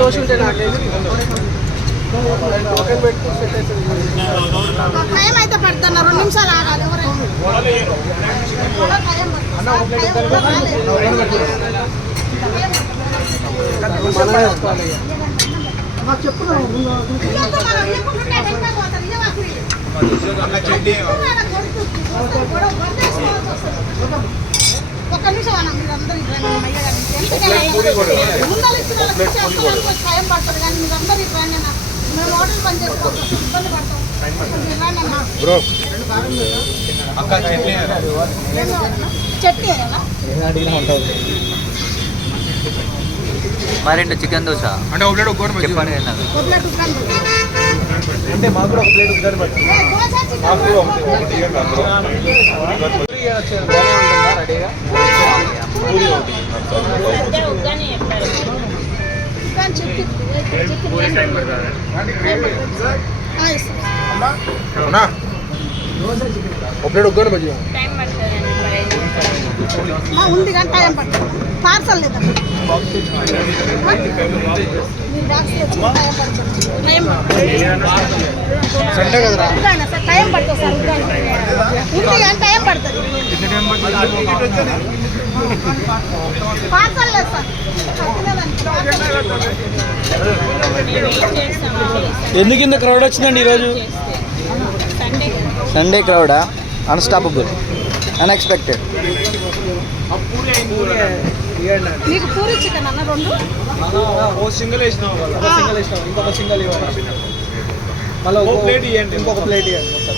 దోశ ఉంటే నాకేసి టైం అయితే పడుతున్నా 2 నిమిషాలు ఆగాలి. ఒక్క నిమిషం అన్న, మీరందరూ టైం పడుతుంది కానీ మీరందరూ ఇబ్బంది అన్న. మేము హోటల్ పని చేసుకోవచ్చు, ఇబ్బంది పడతాం. చట్నీ మరేంటి చికెన్ దోశ అంటే ఒక ప్లేట్ చెప్పండి. అంటే మాకు కూడా ఒక ప్లేట్ ఉగ్గాని పడుతుంది. ఒక ప్లేట్ ఉగ్గాని బజ్జీ ఉంది కానీ టైం పడుతుంది. పార్సల్ లేదా సండే కదరా సార్ టైం పడుతుంది సార్. ఉంది కానీ టైం పడుతుంది. పార్సల్ లేదు సార్. ఎందుకు ఇంత క్రౌడ్ వచ్చిందండి ఈరోజు? సండే క్రౌడా? Unstoppable, unexpected. మీకు పూరి చికెన్ అన్న 2 సింగిల్ వేసినాం, ఇంకొక సింగిల్ ఇవ్వాలి, మళ్ళీ ఇంకొక ప్లేట్ ఇవ్వండి మొత్తం.